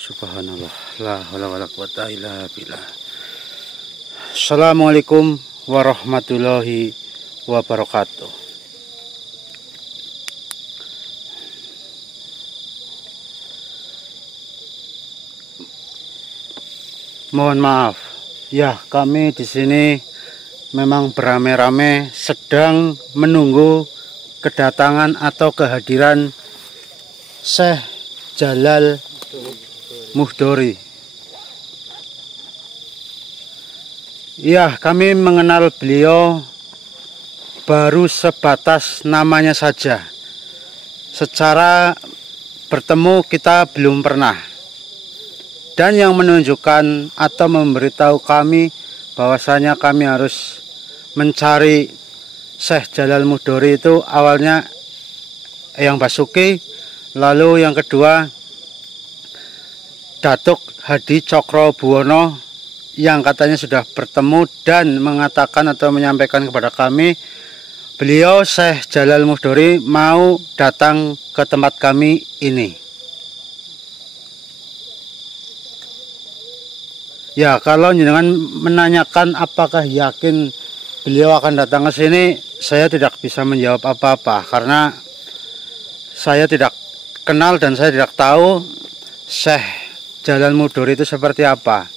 Subhanallah, la haula wala quwata illa billah. Assalamualaikum warahmatullahi wabarakatuh. Mohon maaf, ya kami di sini memang beramai-ramai sedang menunggu kedatangan atau kehadiran Syekh Jalal Muhdori. Ya, kami mengenal beliau baru sebatas namanya saja. Secara bertemu kita belum pernah. Dan yang menunjukkan atau memberitahu kami bahwasanya kami harus mencari Syekh Jalal Muhdori itu awalnya Eyang Basuki, lalu yang kedua Datuk Hadi Cokrobuwono yang katanya sudah bertemu dan mengatakan atau menyampaikan kepada kami beliau Syekh Jalal Muhdori mau datang ke tempat kami ini. Ya, kalau jenengan menanyakan apakah yakin beliau akan datang ke sini, saya tidak bisa menjawab apa-apa karena saya tidak kenal dan saya tidak tahu Syekh Jalal Muhdori itu seperti apa.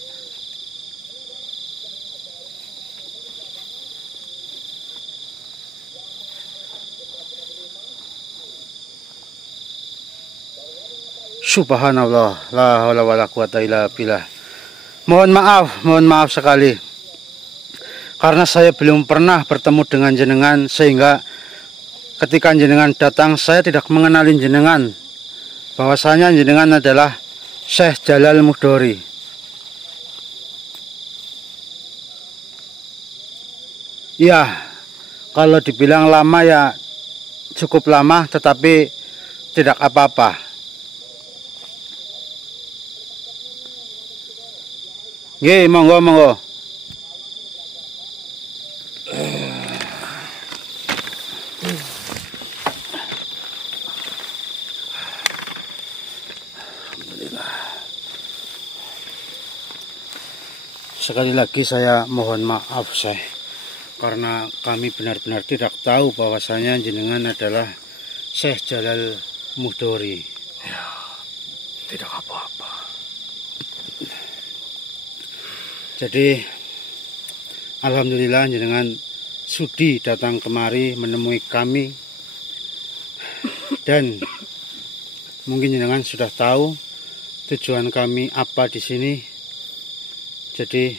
Subhanallah, la haula wala quwata illa billah. Mohon maaf sekali. Karena saya belum pernah bertemu dengan jenengan sehingga ketika jenengan datang saya tidak mengenali jenengan. Bahwasanya jenengan adalah Syekh Jalal Muhdori. Ya, kalau dibilang lama ya cukup lama, tetapi tidak apa-apa. Nggih, monggo. Sekali lagi saya mohon maaf Syekh, karena kami benar-benar tidak tahu bahwasanya jenengan adalah Syekh Jalal Muhdori. Ya, tidak apa-apa. Jadi alhamdulillah jenengan sudi datang kemari menemui kami dan mungkin jenengan sudah tahu tujuan kami apa di sini. Jadi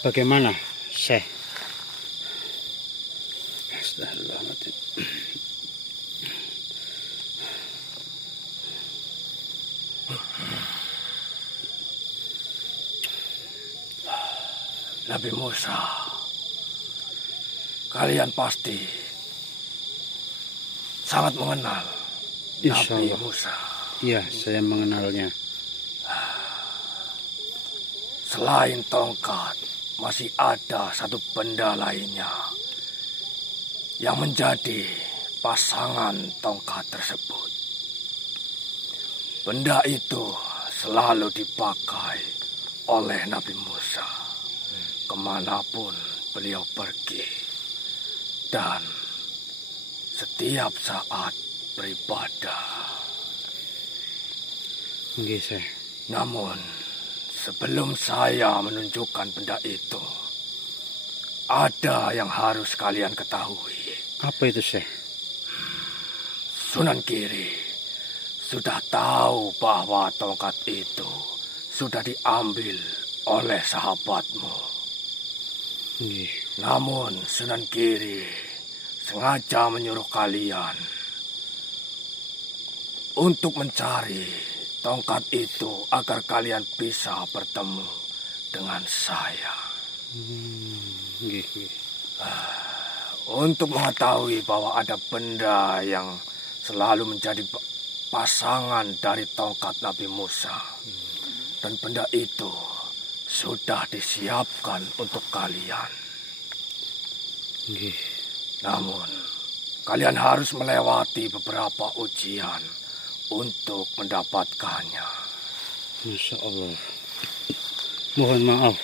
bagaimana Syekh? Astagfirullahaladzim. Nabi Musa, kalian pasti sangat mengenal Nabi Musa. Iya, saya mengenalnya. Selain tongkat, masih ada satu benda lainnya yang menjadi pasangan tongkat tersebut. Benda itu selalu dipakai oleh Nabi Musa kemanapun beliau pergi dan setiap saat beribadah. Nggih, Syekh. Namun sebelum saya menunjukkan benda itu, ada yang harus kalian ketahui. Apa itu, Syekh? Sunan Giri sudah tahu bahwa tongkat itu sudah diambil oleh sahabatmu. Namun Sunan Giri sengaja menyuruh kalian untuk mencari tongkat itu agar kalian bisa bertemu dengan saya. Untuk mengetahui bahwa ada benda yang selalu menjadi pasangan dari tongkat Nabi Musa. Dan benda itu sudah disiapkan untuk kalian. Namun, kalian harus melewati beberapa ujian untuk mendapatkannya. Masya Allah. Mohon maaf,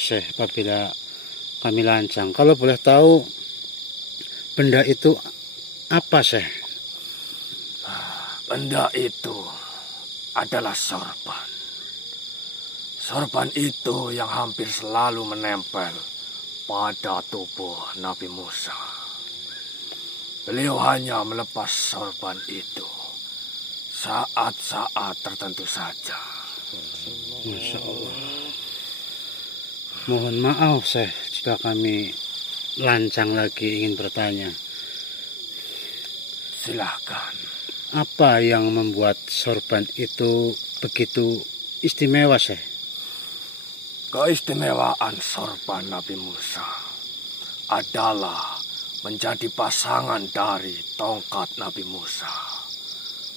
Syekh, apabila kami lancang. Kalau boleh tahu, benda itu apa, Syekh? Benda itu adalah sorban. Sorban itu yang hampir selalu menempel pada tubuh Nabi Musa. Beliau hanya melepas sorban itu saat-saat tertentu saja. Masya Allah. Mohon maaf, Syekh, jika kami lancang lagi ingin bertanya. Silahkan. Apa yang membuat sorban itu begitu istimewa, Syekh? Keistimewaan sorban Nabi Musa adalah menjadi pasangan dari tongkat Nabi Musa.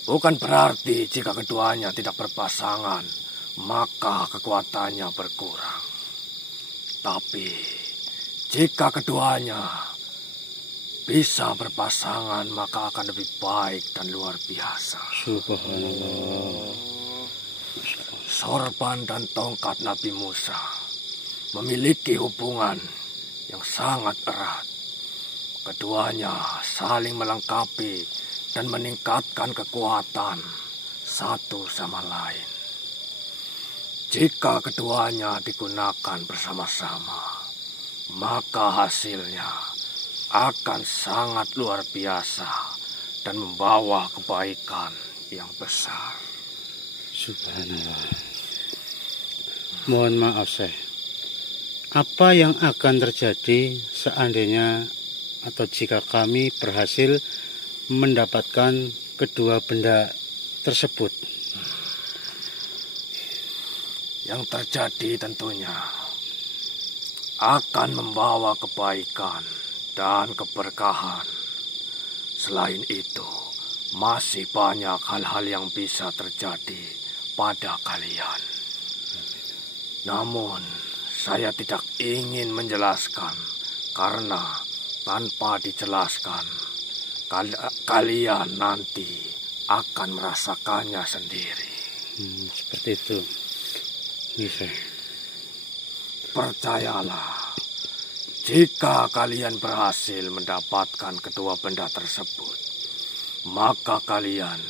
Bukan berarti jika keduanya tidak berpasangan, maka kekuatannya berkurang. Tapi jika keduanya bisa berpasangan, maka akan lebih baik dan luar biasa. Subhanallah. Sorban dan tongkat Nabi Musa memiliki hubungan yang sangat erat. Keduanya saling melengkapi dan meningkatkan kekuatan satu sama lain. Jika keduanya digunakan bersama-sama, maka hasilnya akan sangat luar biasa dan membawa kebaikan yang besar. Subhanallah. Mohon maaf, Syekh. Apa yang akan terjadi seandainya atau jika kami berhasil mendapatkan kedua benda tersebut? Yang terjadi tentunya akan membawa kebaikan dan keberkahan. Selain itu, masih banyak hal-hal yang bisa terjadi pada kalian. Namun, saya tidak ingin menjelaskan karena tanpa dijelaskan, kalian nanti akan merasakannya sendiri. Seperti itu. Bisa. Percayalah, jika kalian berhasil mendapatkan kedua benda tersebut, maka kalian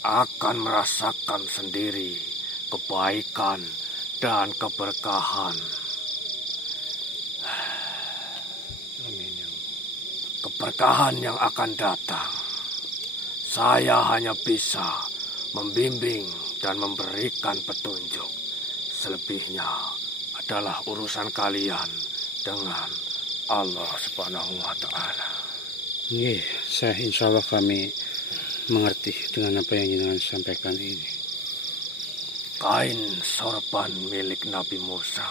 akan merasakan sendiri kebaikan dan keberkahan. Keberkahan yang akan datang. Saya hanya bisa membimbing dan memberikan petunjuk. Selebihnya adalah urusan kalian dengan Allah Subhanahu wa Ta'ala. Nggih, saya insya Allah kami mengerti dengan apa yang jenengan sampaikan ini. Kain sorban milik Nabi Musa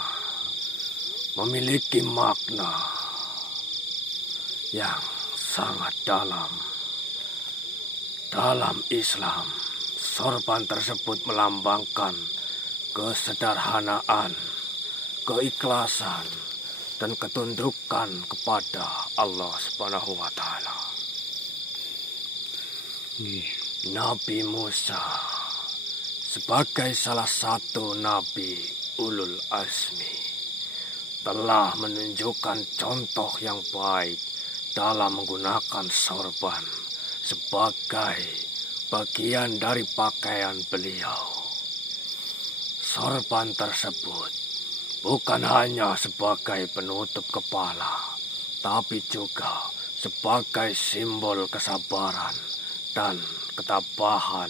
memiliki makna yang sangat dalam. Dalam Islam, sorban tersebut melambangkan kesederhanaan, keikhlasan, dan ketundukan kepada Allah Subhanahu wa Ta'ala. Nabi Musa sebagai salah satu nabi ulul azmi telah menunjukkan contoh yang baik dalam menggunakan sorban sebagai bagian dari pakaian beliau. Sorban tersebut bukan hanya sebagai penutup kepala, tapi juga sebagai simbol kesabaran dan ketabahan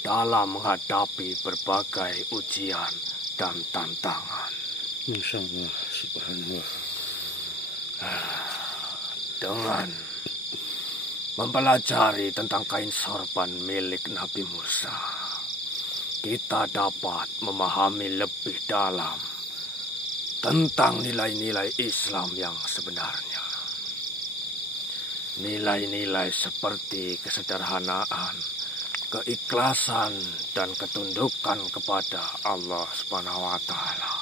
dalam menghadapi berbagai ujian dan tantangan. Masya Allah, subhanallah. Dengan mempelajari tentang kain sorban milik Nabi Musa, kita dapat memahami lebih dalam tentang nilai-nilai Islam yang sebenarnya. Nilai-nilai seperti kesederhanaan, keikhlasan, dan ketundukan kepada Allah Subhanahu wa Ta'ala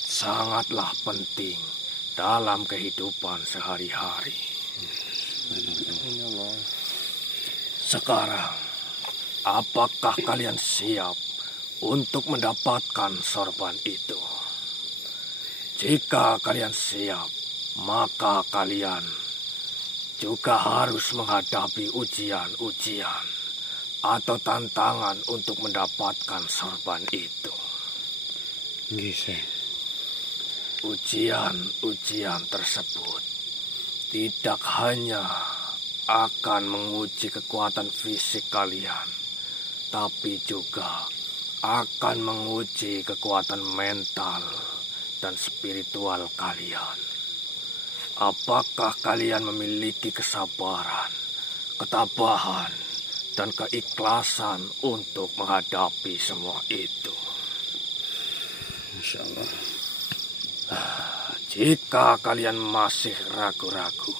sangatlah penting dalam kehidupan sehari-hari. Sekarang, apakah kalian siap untuk mendapatkan sorban itu? Jika kalian siap, maka kalian juga harus menghadapi ujian-ujian atau tantangan untuk mendapatkan sorban itu. Nggih. Ujian-ujian tersebut tidak hanya akan menguji kekuatan fisik kalian, tapi juga akan menguji kekuatan mental dan spiritual kalian. Apakah kalian memiliki kesabaran, ketabahan, dan keikhlasan untuk menghadapi semua itu? Masya Allah. Jika kalian masih ragu-ragu,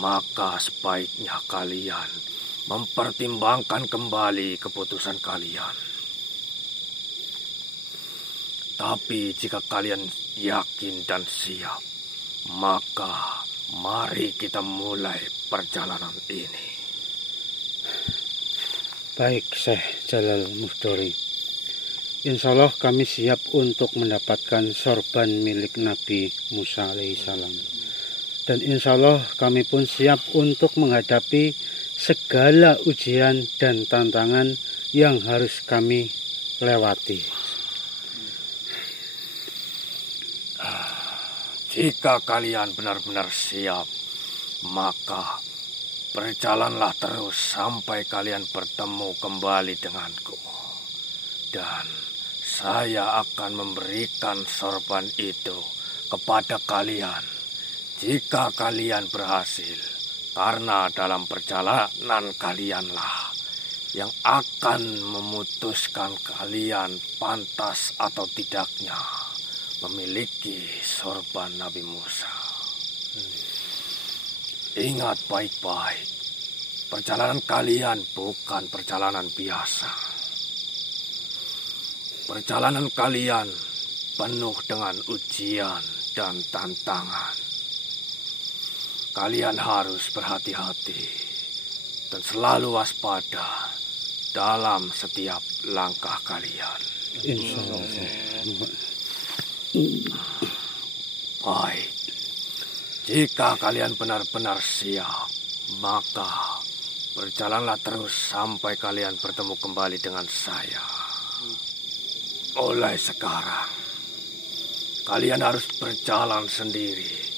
maka sebaiknya kalian mempertimbangkan kembali keputusan kalian. Tapi jika kalian yakin dan siap, maka mari kita mulai perjalanan ini. Baik, Syekh Jalal Muhdori. Insya Allah kami siap untuk mendapatkan sorban milik Nabi Musa alaihissalam. Dan insya Allah kami pun siap untuk menghadapi segala ujian dan tantangan yang harus kami lewati. Jika kalian benar-benar siap, maka berjalanlah terus sampai kalian bertemu kembali denganku. Dan saya akan memberikan sorban itu kepada kalian jika kalian berhasil. Karena dalam perjalanan kalianlah yang akan memutuskan kalian pantas atau tidaknya memiliki sorban Nabi Musa. Ingat baik-baik, perjalanan kalian bukan perjalanan biasa. Perjalanan kalian penuh dengan ujian dan tantangan. Kalian harus berhati-hati dan selalu waspada dalam setiap langkah kalian. Insya Allah. Baik, jika kalian benar-benar siap, maka berjalanlah terus sampai kalian bertemu kembali dengan saya. Mulai sekarang, kalian harus berjalan sendiri.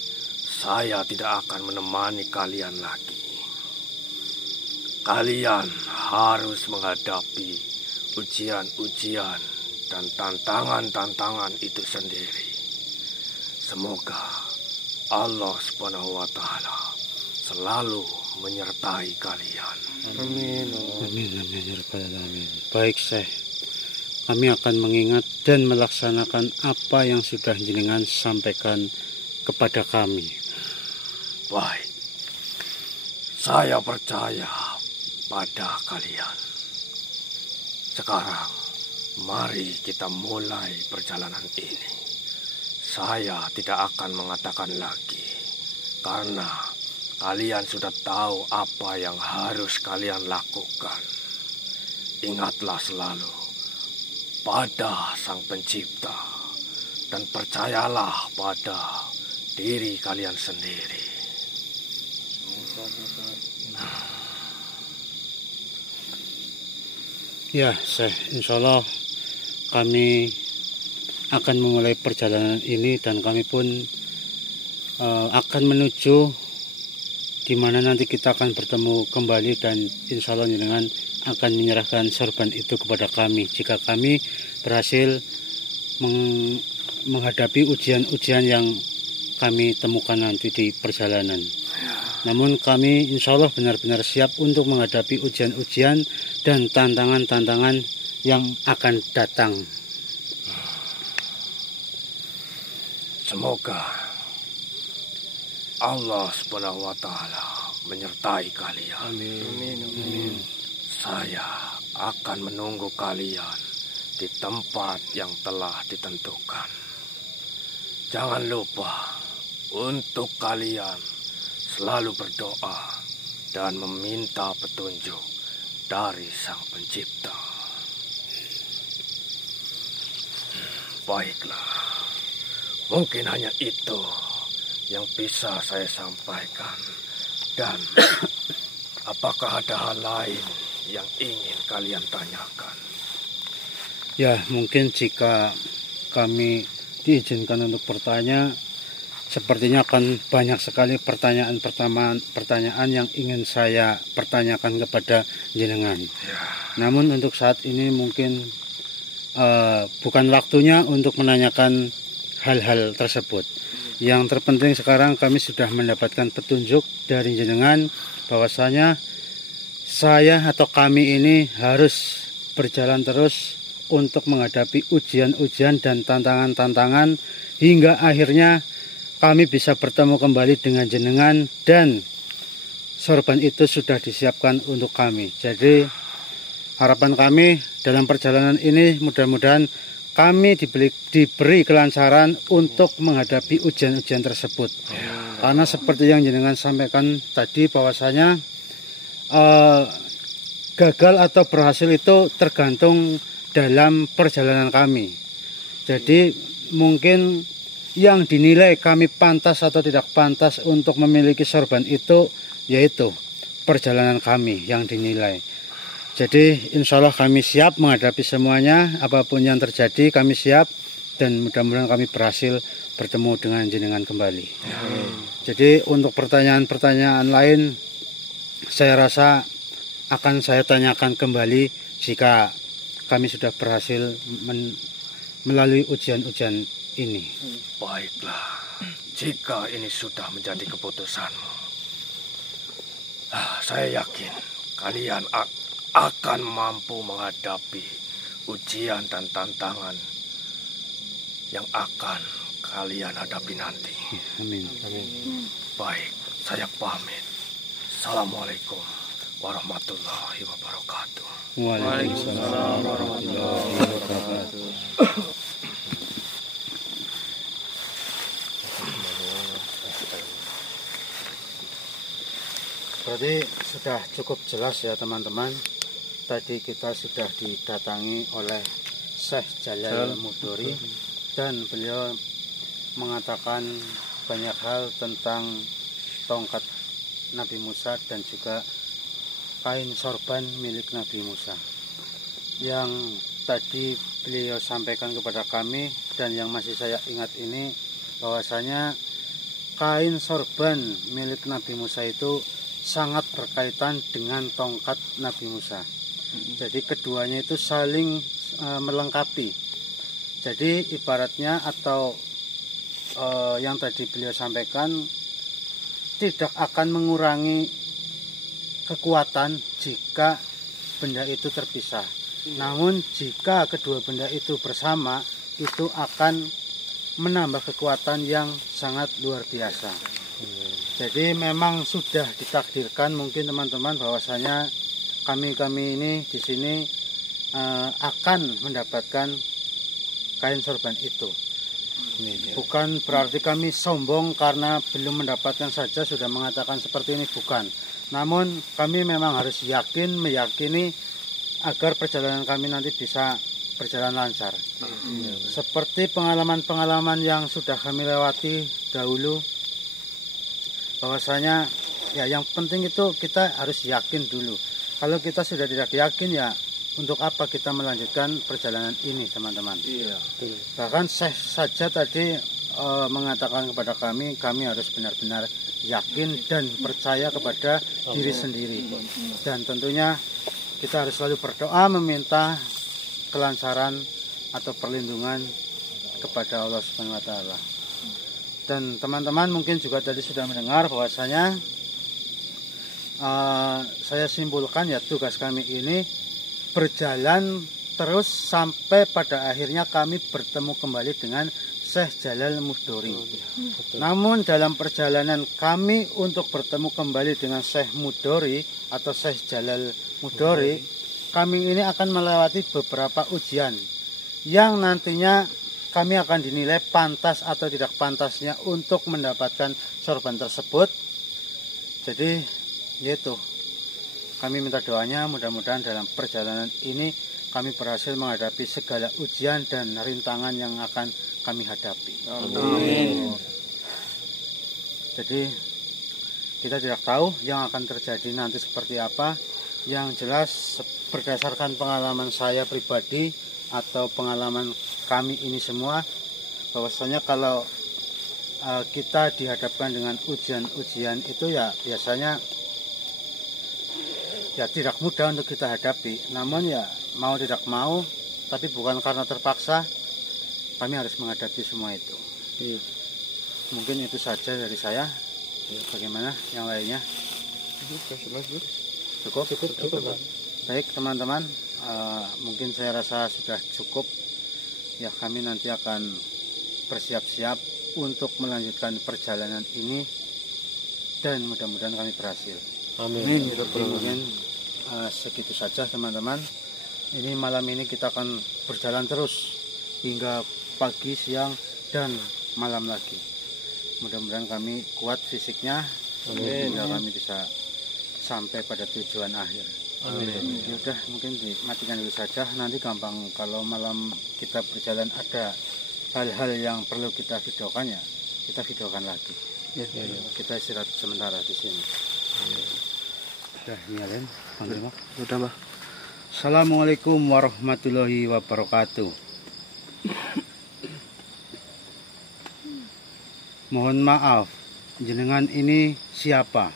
Saya tidak akan menemani kalian lagi. Kalian harus menghadapi ujian-ujian dan tantangan-tantangan itu sendiri. Semoga Allah Subhanahu wa Ta'ala selalu menyertai kalian. Amin. Amin. Baik, Syekh. Kami akan mengingat dan melaksanakan apa yang sudah jenengan sampaikan kepada kami. Baik, saya percaya pada kalian. Sekarang, mari kita mulai perjalanan ini. Saya tidak akan mengatakan lagi, karena kalian sudah tahu apa yang harus kalian lakukan. Ingatlah selalu pada Sang Pencipta dan percayalah pada diri kalian sendiri. Ya, Syekh, insya Allah kami akan memulai perjalanan ini dan kami pun akan menuju di mana nanti kita akan bertemu kembali dan insya Allah dengan akan menyerahkan sorban itu kepada kami jika kami berhasil menghadapi ujian-ujian yang kami temukan nanti di perjalanan. Namun kami insya Allah benar-benar siap untuk menghadapi ujian-ujian dan tantangan-tantangan yang akan datang. Semoga Allah Subhanahu wa Ta'ala menyertai kalian. Amin. Saya akan menunggu kalian di tempat yang telah ditentukan. Jangan lupa untuk kalian selalu berdoa dan meminta petunjuk dari Sang Pencipta. Baiklah, mungkin hanya itu yang bisa saya sampaikan. Dan apakah ada hal lain yang ingin kalian tanyakan? Ya, mungkin jika kami diizinkan untuk bertanya, sepertinya akan banyak sekali pertanyaan yang ingin saya pertanyakan kepada jenengan. Ya. Namun untuk saat ini mungkin bukan waktunya untuk menanyakan hal-hal tersebut. Yang terpenting sekarang kami sudah mendapatkan petunjuk dari jenengan bahwasanya saya atau kami ini harus berjalan terus untuk menghadapi ujian-ujian dan tantangan-tantangan hingga akhirnya kami bisa bertemu kembali dengan jenengan dan sorban itu sudah disiapkan untuk kami. Jadi harapan kami dalam perjalanan ini mudah-mudahan kami diberi kelancaran untuk menghadapi ujian-ujian tersebut. Karena seperti yang jenengan sampaikan tadi bahwasanya gagal atau berhasil itu tergantung dalam perjalanan kami. Jadi mungkin yang dinilai kami pantas atau tidak pantas untuk memiliki sorban itu yaitu perjalanan kami yang dinilai. Jadi insya Allah kami siap menghadapi semuanya, apapun yang terjadi kami siap dan mudah-mudahan kami berhasil bertemu dengan jenengan kembali. Jadi untuk pertanyaan-pertanyaan lain saya rasa akan saya tanyakan kembali jika kami sudah berhasil melalui ujian-ujian ini. Baiklah, jika ini sudah menjadi keputusanmu, saya yakin kalian akan mampu menghadapi ujian dan tantangan yang akan kalian hadapi nanti. Amin. Baik, saya pamit. Assalamualaikum warahmatullahi wabarakatuh. Waalaikumsalam warahmatullahi wabarakatuh. Berarti sudah cukup jelas ya teman-teman. Tadi kita sudah didatangi oleh Syekh Jalal Mudori dan beliau mengatakan banyak hal tentang tongkat Nabi Musa dan juga kain sorban milik Nabi Musa. Yang tadi beliau sampaikan kepada kami dan yang masih saya ingat ini bahwasanya kain sorban milik Nabi Musa itu sangat berkaitan dengan tongkat Nabi Musa. Jadi keduanya itu saling melengkapi. Jadi ibaratnya atau yang tadi beliau sampaikan tidak akan mengurangi kekuatan jika benda itu terpisah. Namun jika kedua benda itu bersama itu akan menambah kekuatan yang sangat luar biasa. Jadi memang sudah ditakdirkan mungkin teman-teman bahwasanya kami ini di sini akan mendapatkan kain sorban itu. Bukan berarti kami sombong karena belum mendapatkan saja sudah mengatakan seperti ini, bukan. Namun kami memang harus meyakini agar perjalanan kami nanti bisa berjalan lancar. Seperti pengalaman-pengalaman yang sudah kami lewati dahulu, bahwasanya ya yang penting itu kita harus yakin dulu. Kalau kita sudah tidak yakin ya untuk apa kita melanjutkan perjalanan ini teman-teman. Bahkan Syekh saja tadi mengatakan kepada kami harus benar-benar yakin dan percaya kepada diri sendiri. Dan tentunya kita harus selalu berdoa meminta kelancaran atau perlindungan kepada Allah Subhanahu wa taala. Dan teman-teman mungkin juga tadi sudah mendengar bahwasanya saya simpulkan ya tugas kami ini berjalan terus sampai pada akhirnya kami bertemu kembali dengan Syekh Jalal Mudori. Namun dalam perjalanan kami untuk bertemu kembali dengan Syekh Mudori atau Syekh Jalal Mudori, kami ini akan melewati beberapa ujian yang nantinya kami akan dinilai pantas atau tidak pantasnya untuk mendapatkan sorban tersebut. Jadi yaitu kami minta doanya mudah-mudahan dalam perjalanan ini kami berhasil menghadapi segala ujian dan rintangan yang akan kami hadapi. Amin. Jadi kita tidak tahu yang akan terjadi nanti seperti apa. Yang jelas berdasarkan pengalaman saya pribadi atau pengalaman kami ini semua, bahwasanya kalau kita dihadapkan dengan ujian-ujian itu ya biasanya ya tidak mudah untuk kita hadapi. Namun ya mau tidak mau, tapi bukan karena terpaksa, kami harus menghadapi semua itu. Mungkin itu saja dari saya. Bagaimana yang lainnya? Cukup. Baik teman-teman, mungkin saya rasa sudah cukup. Ya, kami nanti akan bersiap-siap untuk melanjutkan perjalanan ini dan mudah-mudahan kami berhasil. Amin. Jadi mungkin segitu saja teman-teman. Ini malam ini kita akan berjalan terus hingga pagi, siang, dan malam lagi. Mudah-mudahan kami kuat fisiknya hingga kami bisa sampai pada tujuan akhir. Amin. Ya udah, mungkin dimatikan dulu saja. Nanti gampang kalau malam kita berjalan ada hal-hal yang perlu kita videokan ya, kita videokan lagi. Kita istirahat sementara di sini. Udah nyalain, Udah, Mbak. Assalamualaikum warahmatullahi wabarakatuh. Mohon maaf, jenengan ini siapa?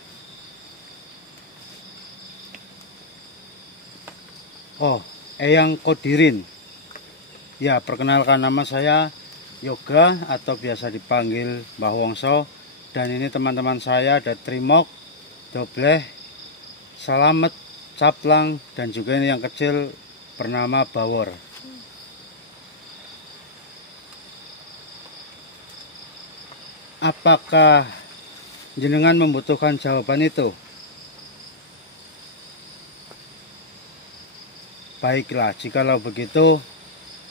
Oh, Eyang Kodirin. Ya, perkenalkan nama saya Yoga atau biasa dipanggil Mbah Wongso. Dan ini teman-teman saya ada Trimok, Dobleh, Salamet, Caplang, dan juga ini yang kecil bernama Bawor. Apakah jenengan membutuhkan jawaban itu? Baiklah, jikalau begitu,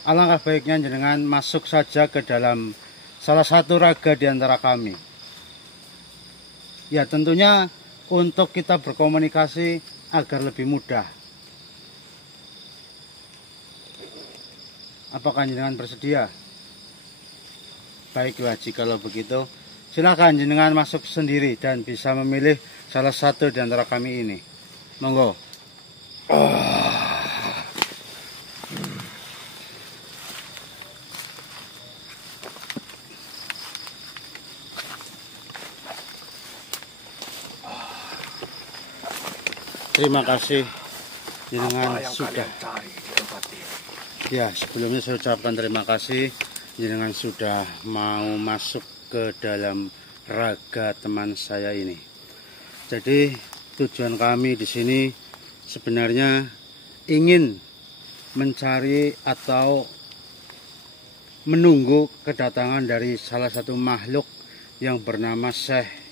alangkah baiknya jenengan masuk saja ke dalam salah satu raga di antara kami. Ya, tentunya untuk kita berkomunikasi agar lebih mudah. Apakah jenengan bersedia? Baiklah, jikalau begitu, silakan jenengan masuk sendiri dan bisa memilih salah satu di antara kami ini. Monggo. Terima kasih jenengan sudah. Cari di tempat ini? Ya, sebelumnya saya ucapkan terima kasih jenengan sudah mau masuk ke dalam raga teman saya ini. Jadi tujuan kami di sini sebenarnya ingin mencari atau menunggu kedatangan dari salah satu makhluk yang bernama Syekh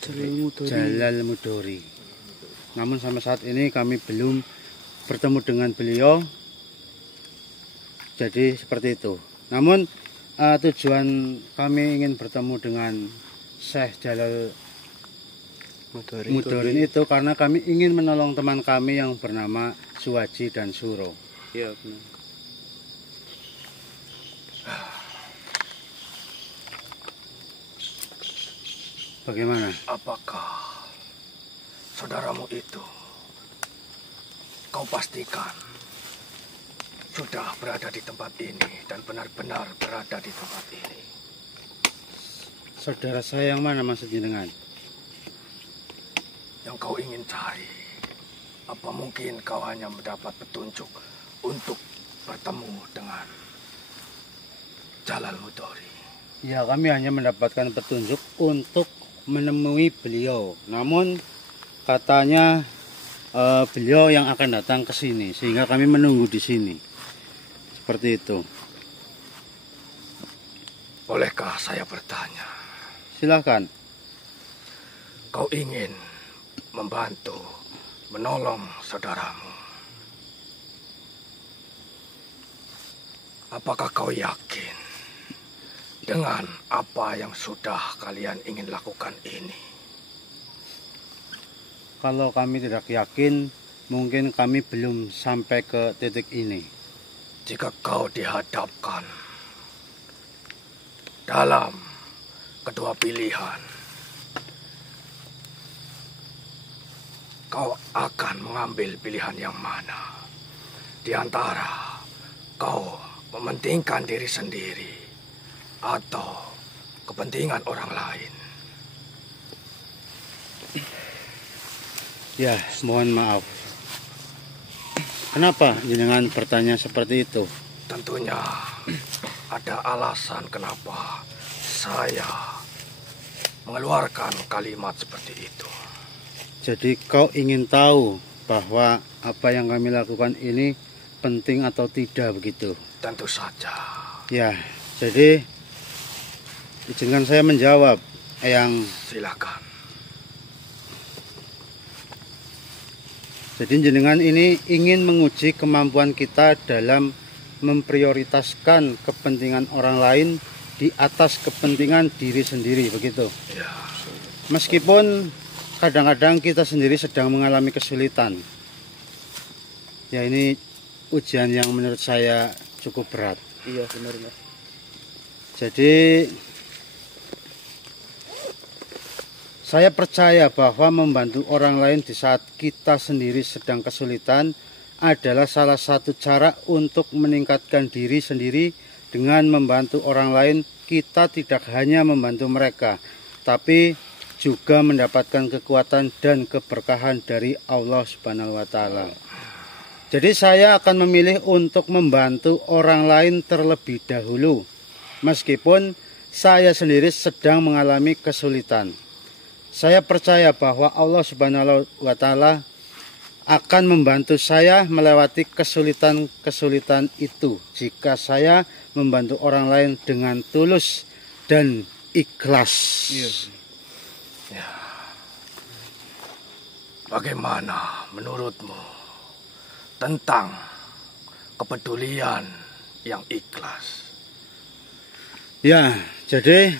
Jalal Mudori. Namun sampai saat ini kami belum bertemu dengan beliau. Jadi seperti itu. Namun tujuan kami ingin bertemu dengan Syekh Jalal Mudori itu karena kami ingin menolong teman kami yang bernama Suwaji dan Suro. Iya, benar. Bagaimana? Apakah saudaramu itu kau pastikan sudah berada di tempat ini dan benar-benar berada di tempat ini? Saudara saya yang mana maksud jenengan? Yang kau ingin cari. Apa mungkin kau hanya mendapat petunjuk untuk bertemu dengan Jalal Mudori? Ya, kami hanya mendapatkan petunjuk untuk menemui beliau. Namun katanya beliau yang akan datang ke sini, sehingga kami menunggu di sini. Seperti itu. Bolehkah saya bertanya? Silakan. Kau ingin membantu, menolong saudaramu. Apakah kau yakin dengan apa yang sudah kalian ingin lakukan ini? kalau kami tidak yakin, mungkin kami belum sampai ke titik ini. Jika kau dihadapkan dalam kedua pilihan, kau akan mengambil pilihan yang mana? Di antara kau mementingkan diri sendiri atau kepentingan orang lain? Ya, mohon maaf. Kenapa jenengan bertanya seperti itu? Tentunya ada alasan kenapa saya mengeluarkan kalimat seperti itu. Jadi kau ingin tahu bahwa apa yang kami lakukan ini penting atau tidak begitu? Tentu saja. Ya, jadi izinkan saya menjawab yang... Silakan. Jadi jenengan ini ingin menguji kemampuan kita dalam memprioritaskan kepentingan orang lain di atas kepentingan diri sendiri, begitu? Ya. Meskipun kadang-kadang kita sendiri sedang mengalami kesulitan. Ya, ini ujian yang menurut saya cukup berat. Iya, benar. Jadi saya percaya bahwa membantu orang lain di saat kita sendiri sedang kesulitan adalah salah satu cara untuk meningkatkan diri sendiri. Dengan membantu orang lain, kita tidak hanya membantu mereka, tapi juga mendapatkan kekuatan dan keberkahan dari Allah Subhanahu wa Ta'ala. Jadi saya akan memilih untuk membantu orang lain terlebih dahulu, meskipun saya sendiri sedang mengalami kesulitan. Saya percaya bahwa Allah Subhanahu wa Ta'ala akan membantu saya melewati kesulitan-kesulitan itu jika saya membantu orang lain dengan tulus dan ikhlas. Ya. Bagaimana menurutmu tentang kepedulian yang ikhlas? Ya, jadi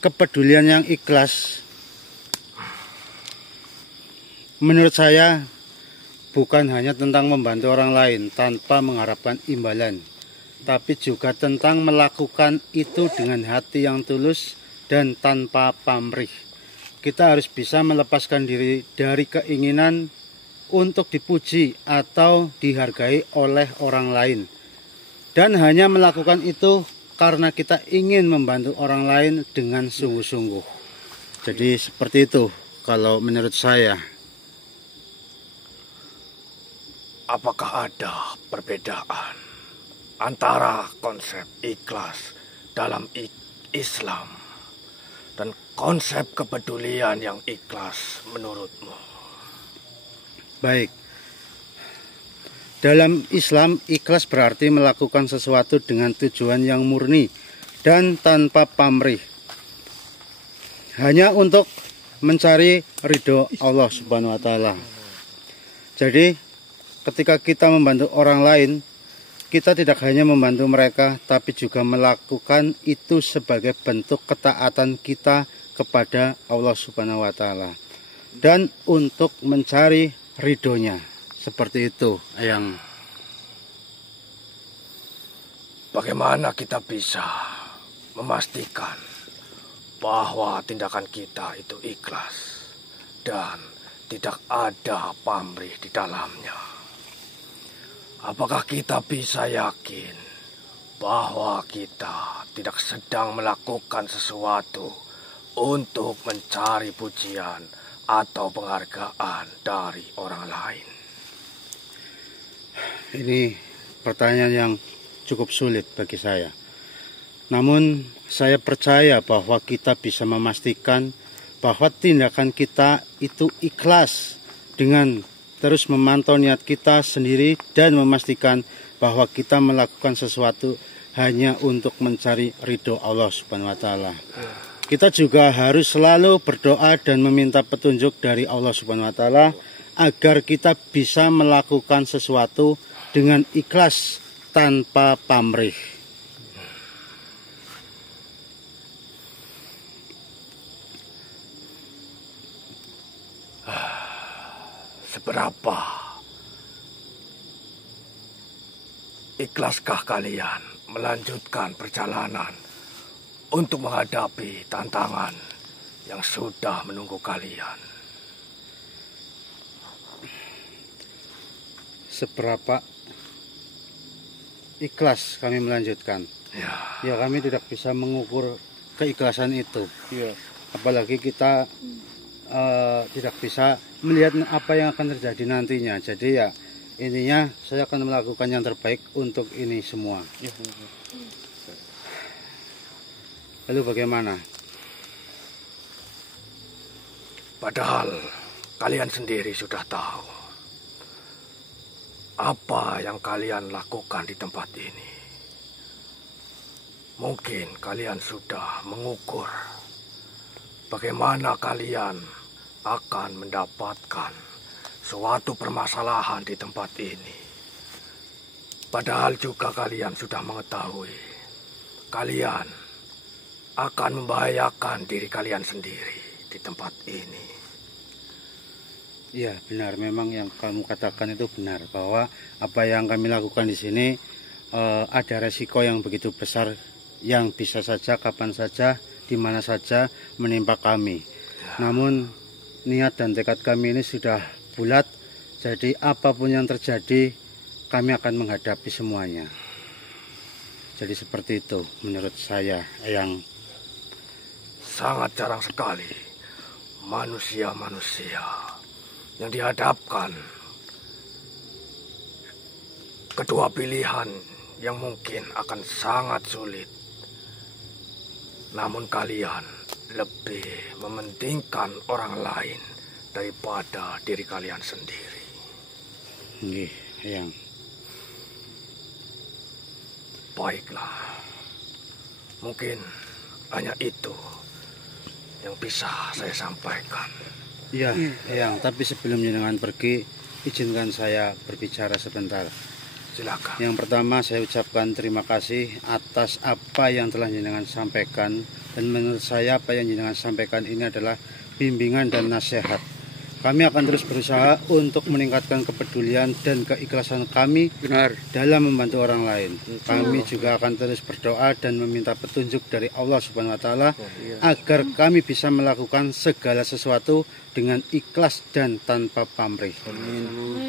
kepedulian yang ikhlas menurut saya bukan hanya tentang membantu orang lain tanpa mengharapkan imbalan, tapi juga tentang melakukan itu dengan hati yang tulus dan tanpa pamrih. Kita harus bisa melepaskan diri dari keinginan untuk dipuji atau dihargai oleh orang lain, dan hanya melakukan itu karena kita ingin membantu orang lain dengan sungguh-sungguh. Jadi seperti itu kalau menurut saya. Apakah ada perbedaan antara konsep ikhlas dalam Islam dan konsep kepedulian yang ikhlas menurutmu? Baik. Dalam Islam, ikhlas berarti melakukan sesuatu dengan tujuan yang murni dan tanpa pamrih, hanya untuk mencari ridho Allah Subhanahu wa Ta'ala. Jadi ketika kita membantu orang lain, kita tidak hanya membantu mereka, tapi juga melakukan itu sebagai bentuk ketaatan kita kepada Allah Subhanahu wa Ta'ala dan untuk mencari ridhonya. Seperti itu yang... Bagaimana kita bisa memastikan bahwa tindakan kita itu ikhlas dan tidak ada pamrih di dalamnya? Apakah kita bisa yakin bahwa kita tidak sedang melakukan sesuatu untuk mencari pujian atau penghargaan dari orang lain? Ini pertanyaan yang cukup sulit bagi saya. Namun saya percaya bahwa kita bisa memastikan bahwa tindakan kita itu ikhlas dengan terus memantau niat kita sendiri dan memastikan bahwa kita melakukan sesuatu hanya untuk mencari ridho Allah Subhanahu wa Ta'ala. Kita juga harus selalu berdoa dan meminta petunjuk dari Allah Subhanahu wa Ta'ala agar kita bisa melakukan sesuatu dengan ikhlas tanpa pamrih. seberapa ikhlaskah kalian melanjutkan perjalanan untuk menghadapi tantangan yang sudah menunggu kalian? Seberapa ikhlas kami melanjutkan? Ya, kami tidak bisa mengukur keikhlasan itu. Ya. Apalagi kita tidak bisa melihat apa yang akan terjadi nantinya. Jadi ya intinya saya akan melakukan yang terbaik untuk ini semua. Ya. Lalu bagaimana? Padahal kalian sendiri sudah tahu apa yang kalian lakukan di tempat ini. Mungkin kalian sudah mengukur bagaimana kalian akan mendapatkan suatu permasalahan di tempat ini. Padahal juga kalian sudah mengetahui kalian akan membahayakan diri kalian sendiri di tempat ini. Iya, benar. Memang yang kamu katakan itu benar, bahwa apa yang kami lakukan di sini ada resiko yang begitu besar yang bisa saja, kapan saja, di mana saja menimpa kami. Ya. Namun niat dan tekad kami ini sudah bulat, jadi apapun yang terjadi kami akan menghadapi semuanya. Jadi seperti itu menurut saya, Eyang. Sangat jarang sekali manusia-manusia yang dihadapkan kedua pilihan yang mungkin akan sangat sulit. Namun kalian lebih mementingkan orang lain daripada diri kalian sendiri. Nggih, Eyang. Baiklah. Mungkin hanya itu yang bisa saya sampaikan. Iya, Eyang, tapi sebelum jenengan pergi, izinkan saya berbicara sebentar. Silakan. Yang pertama saya ucapkan terima kasih atas apa yang telah jenengan sampaikan, dan menurut saya apa yang jenengan sampaikan ini adalah bimbingan dan nasihat. Kami akan terus berusaha untuk meningkatkan kepedulian dan keikhlasan kami dalam membantu orang lain. Kami juga akan terus berdoa dan meminta petunjuk dari Allah Subhanahu wa Ta'ala agar kami bisa melakukan segala sesuatu dengan ikhlas dan tanpa pamrih.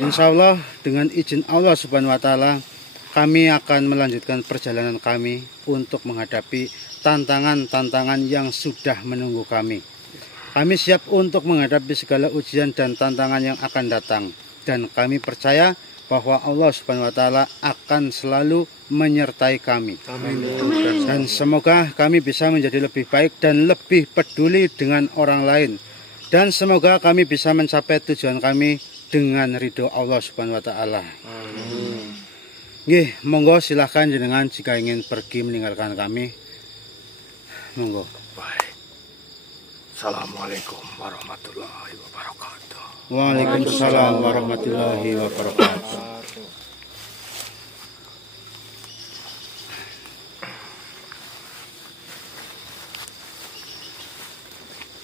Insya Allah dengan izin Allah Subhanahu wa Ta'ala kami akan melanjutkan perjalanan kami untuk menghadapi tantangan-tantangan yang sudah menunggu kami. Kami siap untuk menghadapi segala ujian dan tantangan yang akan datang. Dan kami percaya bahwa Allah Subhanahu wa Ta'ala akan selalu menyertai kami. Amin. Dan semoga kami bisa menjadi lebih baik dan lebih peduli dengan orang lain. Dan semoga kami bisa mencapai tujuan kami dengan ridho Allah Subhanahu wa Ta'ala. Nggih, monggo silahkan jenengan jika ingin pergi meninggalkan kami. Monggo. Assalamualaikum warahmatullahi wabarakatuh. Waalaikumsalam warahmatullahi wabarakatuh.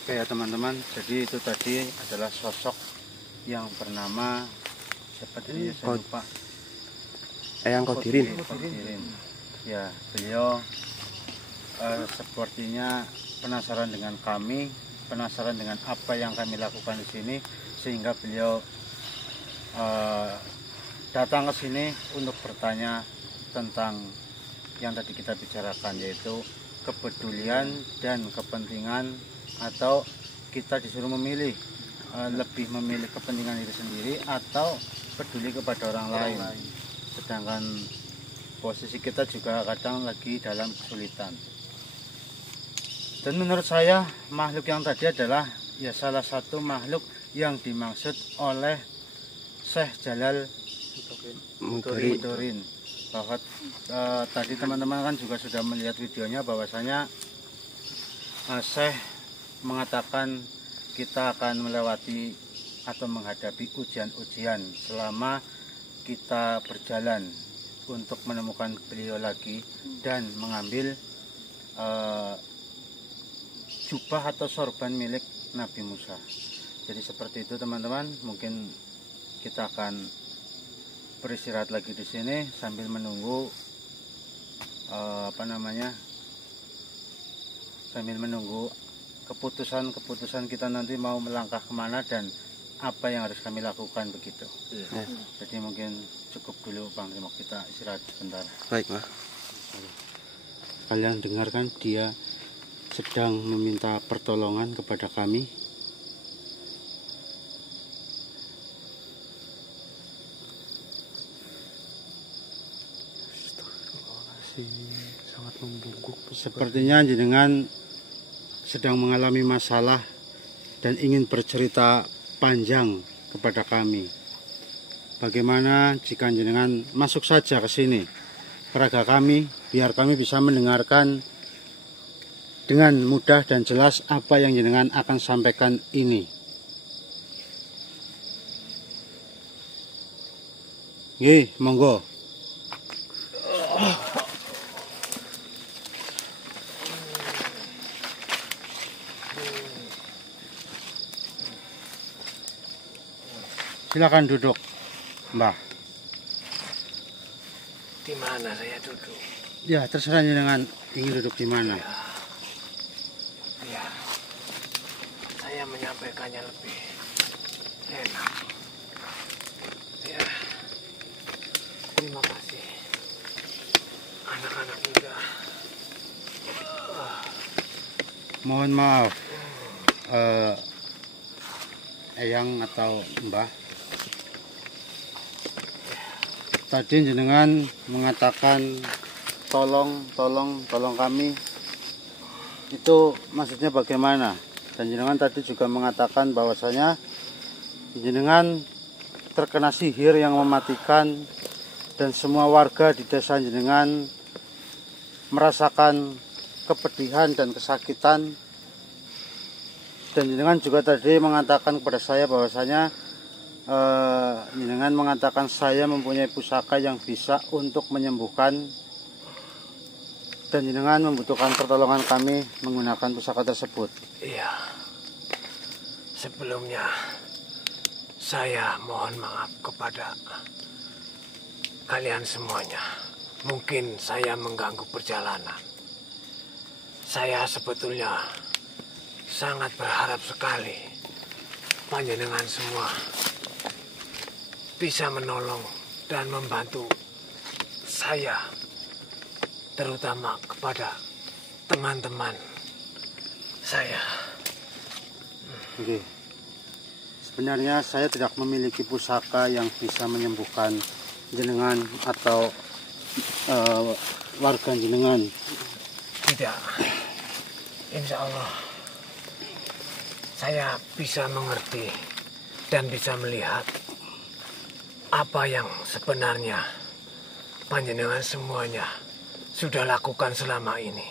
Oke ya teman-teman, jadi itu tadi adalah sosok yang bernama siapa tadi saya lupa. Eyang Qodirin. Ya, beliau sepertinya penasaran dengan kami, penasaran dengan apa yang kami lakukan di sini, sehingga beliau datang ke sini untuk bertanya tentang yang tadi kita bicarakan, yaitu kepedulian dan kepentingan, atau kita disuruh memilih, lebih memilih kepentingan diri sendiri atau peduli kepada orang lain. Sedangkan posisi kita juga kadang lagi dalam kesulitan. Dan menurut saya makhluk yang tadi adalah ya salah satu makhluk yang dimaksud oleh Syekh Jalal Mudorin. Bahwa tadi teman-teman kan juga sudah melihat videonya, bahwasanya Syekh mengatakan kita akan melewati atau menghadapi ujian-ujian selama kita berjalan untuk menemukan beliau lagi dan mengambil jubah atau sorban milik Nabi Musa. Jadi seperti itu teman-teman, mungkin kita akan beristirahat lagi di sini sambil menunggu sambil menunggu keputusan kita nanti mau melangkah kemana dan apa yang harus kami lakukan begitu. Ya. Jadi mungkin cukup dulu Panglima, kita istirahat sebentar. Baik, Mas. Kalian dengarkan, dia sedang meminta pertolongan kepada kami. Sangat membungkuk. Sepertinya jenengan sedang mengalami masalah dan ingin bercerita panjang kepada kami. Bagaimana jika jenengan masuk saja ke sini, peraga kami, biar kami bisa mendengarkan dengan mudah dan jelas apa yang jenengan akan sampaikan ini. Nggih, monggo. Silakan duduk, Mbah. Di mana saya duduk? Ya, terserah jenengan ingin duduk di mana. Ya, saya menyampaikannya lebih enak. Ya, terima kasih, anak-anak muda. Mohon maaf, Eyang atau Mbah. Tadi jenengan mengatakan tolong kami. Itu maksudnya bagaimana? Dan jenengan tadi juga mengatakan bahwasanya jenengan terkena sihir yang mematikan dan semua warga di desa jenengan merasakan kepedihan dan kesakitan. Dan jenengan juga tadi mengatakan kepada saya bahwasanya jenengan mengatakan saya mempunyai pusaka yang bisa untuk menyembuhkan, dan jenengan membutuhkan pertolongan kami menggunakan pusaka tersebut. Iya. Sebelumnya saya mohon maaf kepada kalian semuanya. Mungkin saya mengganggu perjalanan. Saya sebetulnya sangat berharap sekali panjenengan semua bisa menolong dan membantu saya, terutama kepada teman-teman saya. Oke. Sebenarnya saya tidak memiliki pusaka yang bisa menyembuhkan jenengan atau warga jenengan. Tidak. Insya Allah saya bisa mengerti dan bisa melihat apa yang sebenarnya panjenengan semuanya sudah lakukan selama ini.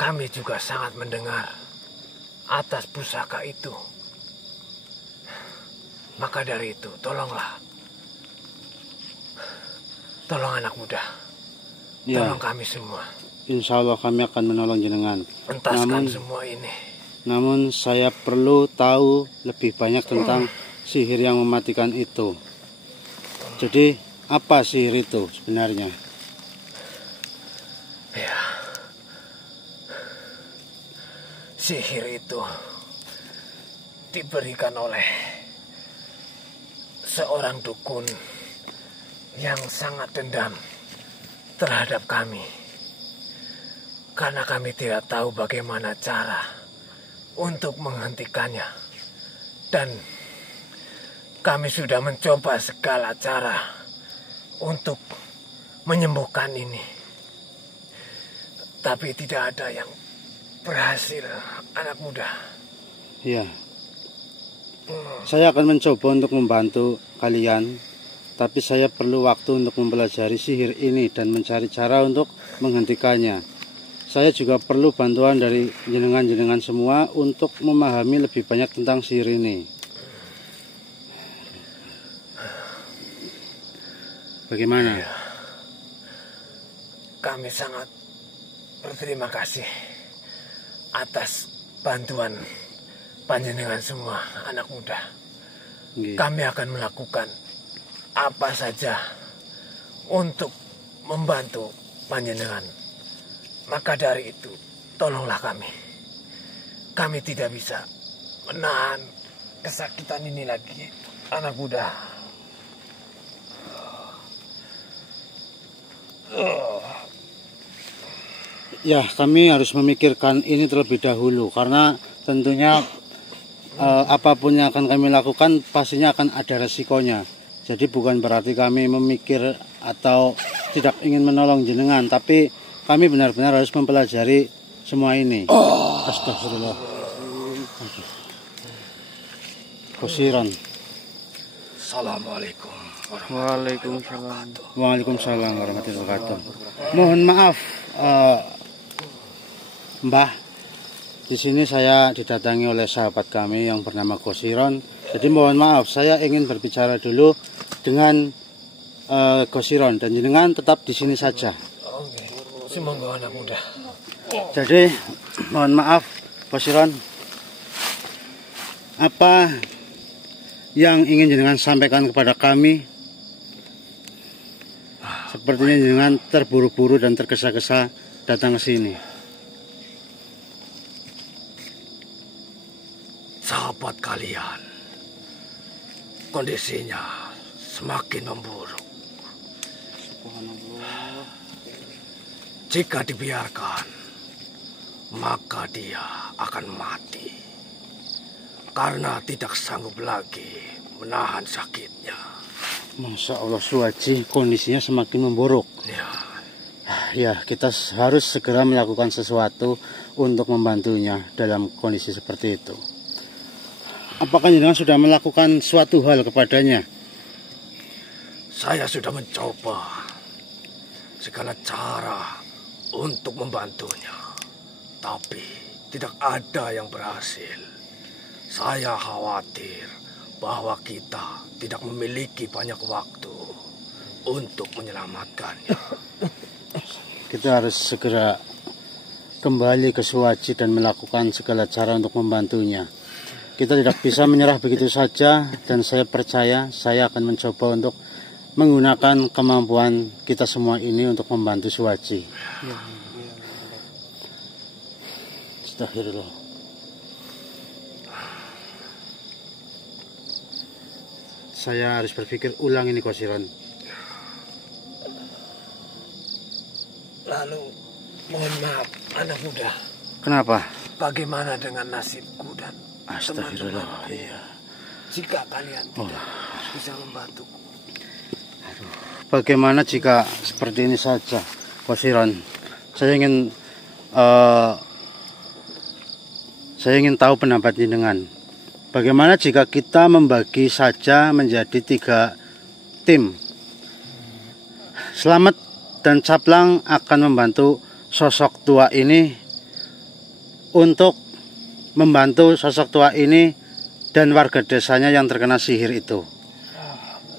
Kami juga sangat mendengar atas pusaka itu. Maka dari itu, tolonglah. Tolong anak muda. Ya. Tolong kami semua. Insya Allah kami akan menolong jenengan. Entaskan semua ini. Namun saya perlu tahu lebih banyak tentang sihir yang mematikan itu. Jadi apa sihir itu sebenarnya? Ya, sihir itu diberikan oleh seorang dukun yang sangat dendam terhadap kami. Karena kami tidak tahu bagaimana cara untuk menghentikannya. Dan kami sudah mencoba segala cara untuk menyembuhkan ini. Tapi tidak ada yang berhasil, anak muda. Ya. Saya akan mencoba untuk membantu kalian. Tapi saya perlu waktu untuk mempelajari sihir ini dan mencari cara untuk menghentikannya. Saya juga perlu bantuan dari jenengan-jenengan semua untuk memahami lebih banyak tentang sihir ini. Bagaimana? Ya, kami sangat berterima kasih atas bantuan panjenengan semua, anak muda. kami akan melakukan apa saja untuk membantu panjenengan. Maka dari itu, tolonglah kami. Kami tidak bisa menahan kesakitan ini lagi, anak muda. Ya, kami harus memikirkan ini terlebih dahulu karena tentunya apapun yang akan kami lakukan pastinya akan ada resikonya. Jadi bukan berarti kami memikir atau tidak ingin menolong jenengan, tapi kami benar-benar harus mempelajari semua ini. Astagfirullah. Kosiron. Assalamualaikum. Waalaikumsalam warahmatullahi wabarakatuh. Mohon maaf, Mbah. Di sini saya didatangi oleh sahabat kami yang bernama Kosiron. Jadi mohon maaf, saya ingin berbicara dulu dengan Kosiron dan jenengan tetap di sini saja. Oke, semoga anak muda. Jadi mohon maaf, Kosiron. Apa yang ingin jenengan sampaikan kepada kami? Sepertinya jenengan terburu-buru dan tergesa-gesa datang ke sini. Sahabat kalian, kondisinya semakin memburuk. Jika dibiarkan, maka dia akan mati karena tidak sanggup lagi menahan sakitnya. Masya Allah, Suwaji, kondisinya semakin memburuk. Ya, kita harus segera melakukan sesuatu untuk membantunya dalam kondisi seperti itu. Apakah jenengan sudah melakukan suatu hal kepadanya? Saya sudah mencoba segala cara untuk membantunya, tapi tidak ada yang berhasil. Saya khawatir bahwa kita tidak memiliki banyak waktu untuk menyelamatkannya. Kita harus segera kembali ke Suwaji dan melakukan segala cara untuk membantunya. Kita tidak bisa menyerah begitu saja, dan saya percaya saya akan mencoba untuk menggunakan kemampuan kita semua ini untuk membantu Suwaji. Astagfirullah. Saya harus berpikir ulang ini, Kosiron. Lalu, mohon maaf, anak muda. Kenapa? Bagaimana dengan nasibku dan Astagfirullah. teman-teman? Jika kalian tidak bisa membantu. Bagaimana jika seperti ini saja, Kosiron? Saya ingin tahu pendapat jenengan. Bagaimana jika kita membagi saja menjadi 3 tim? Slamet dan Caplang akan membantu sosok tua ini untuk membantu sosok tua ini dan warga desanya yang terkena sihir itu.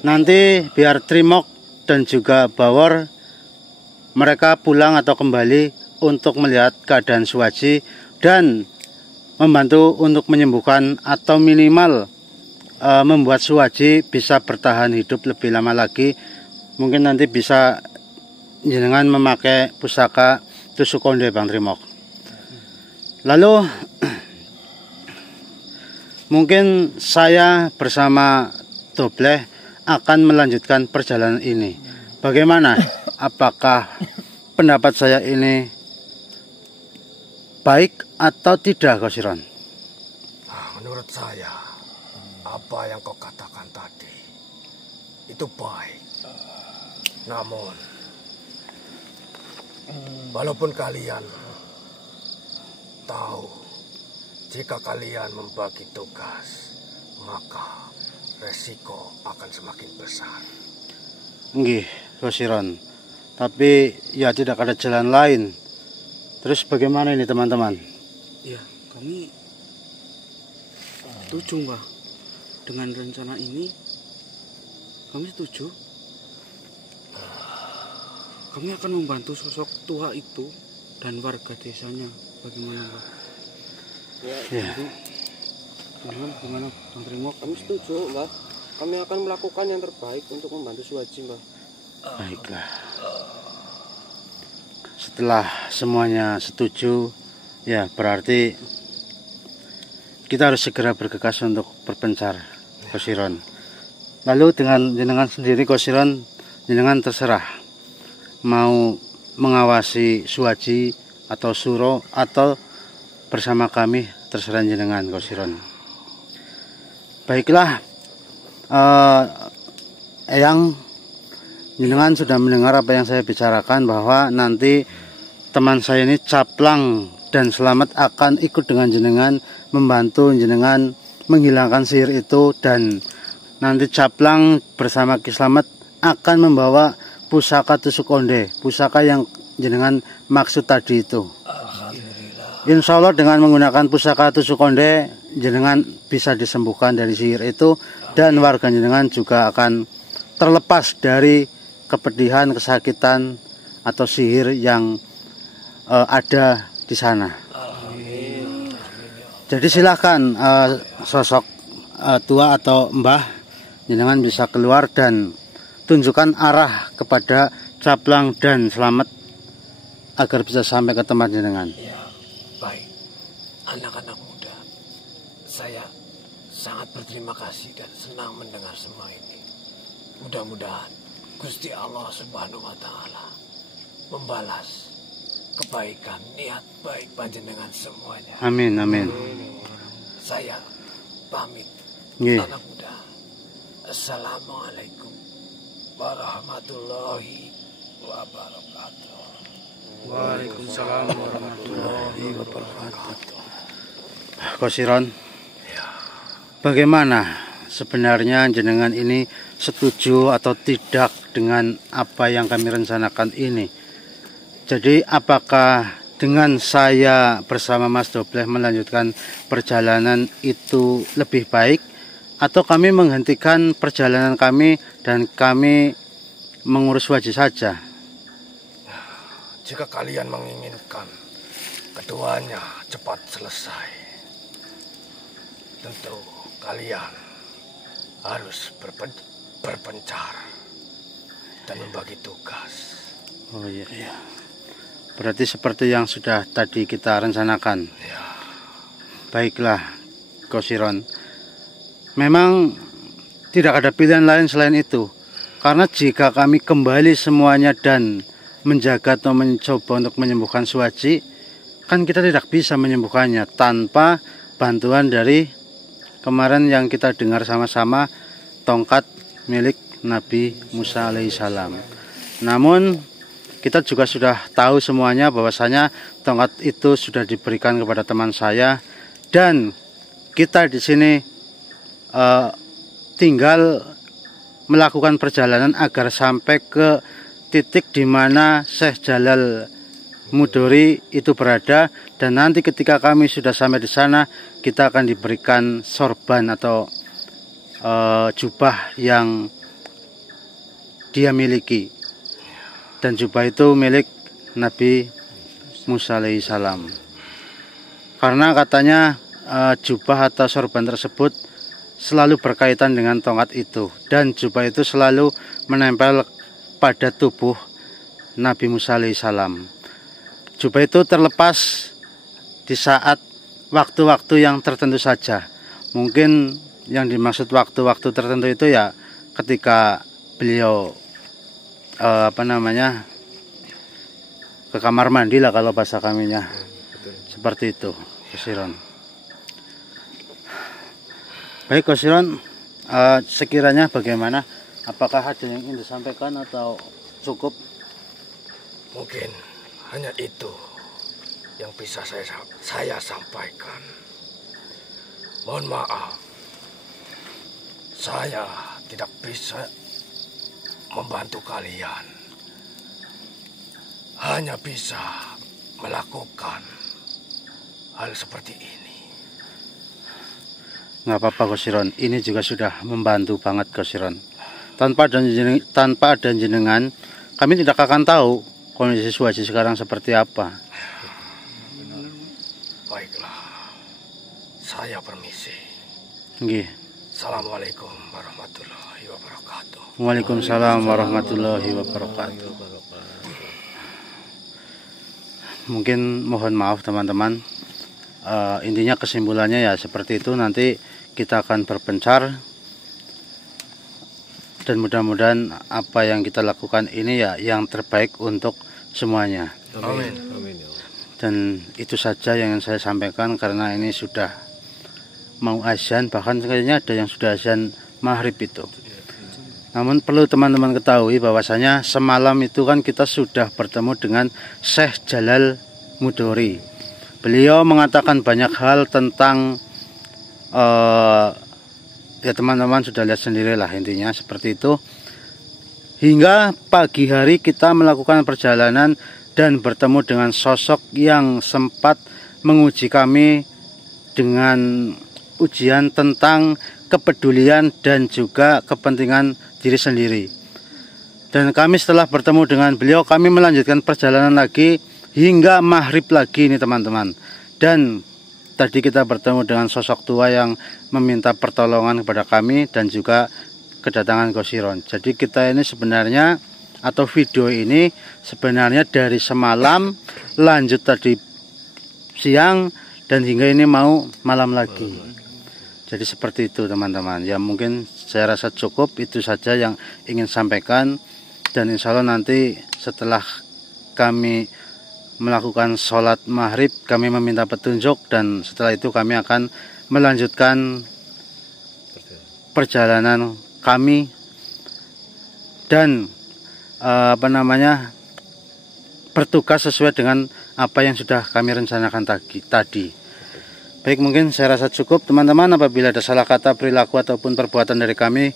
Nanti biar Trimok dan juga Bawor mereka pulang atau kembali untuk melihat keadaan Suwaji dan membantu untuk menyembuhkan atau minimal membuat Suwaji bisa bertahan hidup lebih lama lagi. Mungkin nanti bisa jenengan memakai pusaka tusuk konde, Bang Trimok. Lalu mungkin saya bersama Dobleh akan melanjutkan perjalanan ini. Bagaimana? Apakah pendapat saya ini baik atau tidak, Kosiron? Menurut saya, apa yang kau katakan tadi itu baik. Namun, walaupun kalian tahu, jika kalian membagi tugas, maka resiko akan semakin besar. Nggih, Kosiron. Tapi ya tidak ada jalan lain. Terus bagaimana ini, teman-teman? Ya, kami setuju, Mbah. Dengan rencana ini, kami setuju. Kami akan membantu sosok tua itu dan warga desanya. Bagaimana, Mbah? Ya. Gimana? Bang Trimo. Kami setuju, Mbah. Kami akan melakukan yang terbaik untuk membantu Suwaji, Mbah. Baiklah. Setelah semuanya setuju, ya berarti kita harus segera bergegas untuk berpencar, Kosiron. Lalu dengan jenengan sendiri, Kosiron, jenengan terserah mau mengawasi Suwaji atau Suro atau bersama kami, terserah jenengan, Kosiron. Baiklah, Eyang, jenengan sudah mendengar apa yang saya bicarakan, bahwa nanti teman saya ini Caplang dan Selamat akan ikut dengan jenengan, membantu jenengan menghilangkan sihir itu, dan nanti Caplang bersama Ki Slamet akan membawa pusaka tusuk konde, pusaka yang jenengan maksud tadi itu. Insya Allah dengan menggunakan pusaka tusuk konde, jenengan bisa disembuhkan dari sihir itu, dan warga jenengan juga akan terlepas dari kepedihan, kesakitan, atau sihir yang ada di sana. Jadi silakan sosok tua atau mbah, jenengan bisa keluar dan tunjukkan arah kepada Caplang dan Selamat agar bisa sampai ke tempat jenengan. Ya, baik. Anak-anak muda, saya sangat berterima kasih dan senang mendengar semua ini. Mudah-mudahan Gusti Allah Subhanahu wa Ta'ala membalas kebaikan niat baik panjenengan semuanya. Amin, amin. Saya pamit. Nggih. Anak muda. Assalamualaikum warahmatullahi wabarakatuh. Waalaikumsalam warahmatullahi wabarakatuh. Kosiron, bagaimana sebenarnya jenengan ini setuju atau tidak dengan apa yang kami rencanakan ini? Jadi apakah dengan saya bersama Mas Dobleh melanjutkan perjalanan itu lebih baik, atau kami menghentikan perjalanan kami dan kami mengurus wajib saja? Jika kalian menginginkan keduanya cepat selesai, tentu kalian harus berpencar dan membagi tugas. Oh iya, iya. Berarti seperti yang sudah tadi kita rencanakan. Ya. Baiklah, Kosiron. Memang tidak ada pilihan lain selain itu. Karena jika kami kembali semuanya dan menjaga atau mencoba untuk menyembuhkan Suwaji, kan kita tidak bisa menyembuhkannya tanpa bantuan dari kemarin yang kita dengar sama-sama, tongkat milik Nabi Musa alaihissalam. Namun kita juga sudah tahu semuanya bahwasanya tongkat itu sudah diberikan kepada teman saya, dan kita di sini tinggal melakukan perjalanan agar sampai ke titik di mana Syekh Jalal Mudori itu berada, dan nanti ketika kami sudah sampai di sana, kita akan diberikan sorban atau jubah yang dia miliki, dan jubah itu milik Nabi Musa alaihissalam. Karena katanya jubah atau sorban tersebut selalu berkaitan dengan tongkat itu, dan jubah itu selalu menempel pada tubuh Nabi Musa alaihissalam. Jubah itu terlepas di saat waktu-waktu yang tertentu saja. Mungkin yang dimaksud waktu-waktu tertentu itu ya ketika beliau ke kamar mandi lah kalau bahasa kaminya. Seperti itu, Kosiron. Baik, Kosiron, sekiranya bagaimana? Apakah ada yang ingin disampaikan atau cukup? Mungkin hanya itu yang bisa saya sampaikan. Mohon maaf, saya tidak bisa membantu kalian. Hanya bisa melakukan hal seperti ini. Nggak apa-apa, Kosiron. Ini juga sudah membantu banget, Kosiron. Tanpa ada jenengan, kami tidak akan tahu kondisi Suwaji sekarang seperti apa. Baiklah, saya permisi. Nggih. Assalamualaikum warahmatullahi wabarakatuh. Waalaikumsalam warahmatullahi wabarakatuh. Mungkin mohon maaf teman-teman. Intinya kesimpulannya ya seperti itu. Nanti kita akan berpencar dan mudah-mudahan apa yang kita lakukan ini ya yang terbaik untuk semuanya. Amin. Dan itu saja yang ingin saya sampaikan karena ini sudah mau azan, bahkan kayaknya ada yang sudah azan maghrib itu. Namun perlu teman-teman ketahui bahwasanya semalam itu kan kita sudah bertemu dengan Syekh Jalal Mudori. Beliau mengatakan banyak hal tentang ya teman-teman sudah lihat sendirilah intinya seperti itu. Hingga pagi hari kita melakukan perjalanan dan bertemu dengan sosok yang sempat menguji kami dengan ujian tentang kepedulian dan juga kepentingan diri sendiri. Dan kami setelah bertemu dengan beliau, kami melanjutkan perjalanan lagi hingga maghrib lagi nih teman-teman. Dan tadi kita bertemu dengan sosok tua yang meminta pertolongan kepada kami dan juga kedatangan Gosiron. Jadi kita ini sebenarnya atau video ini sebenarnya dari semalam lanjut tadi siang dan hingga ini mau malam lagi. Jadi seperti itu teman-teman. Ya mungkin saya rasa cukup itu saja yang ingin sampaikan. Dan insya Allah nanti setelah kami melakukan sholat maghrib kami meminta petunjuk dan setelah itu kami akan melanjutkan perjalanan kami dan bertugas sesuai dengan apa yang sudah kami rencanakan tadi. Baik, mungkin saya rasa cukup teman-teman. Apabila ada salah kata, perilaku ataupun perbuatan dari kami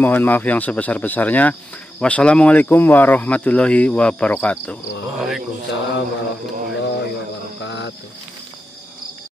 mohon maaf yang sebesar-besarnya. Wassalamualaikum warahmatullahi wabarakatuh. Waalaikumsalam warahmatullahi wabarakatuh.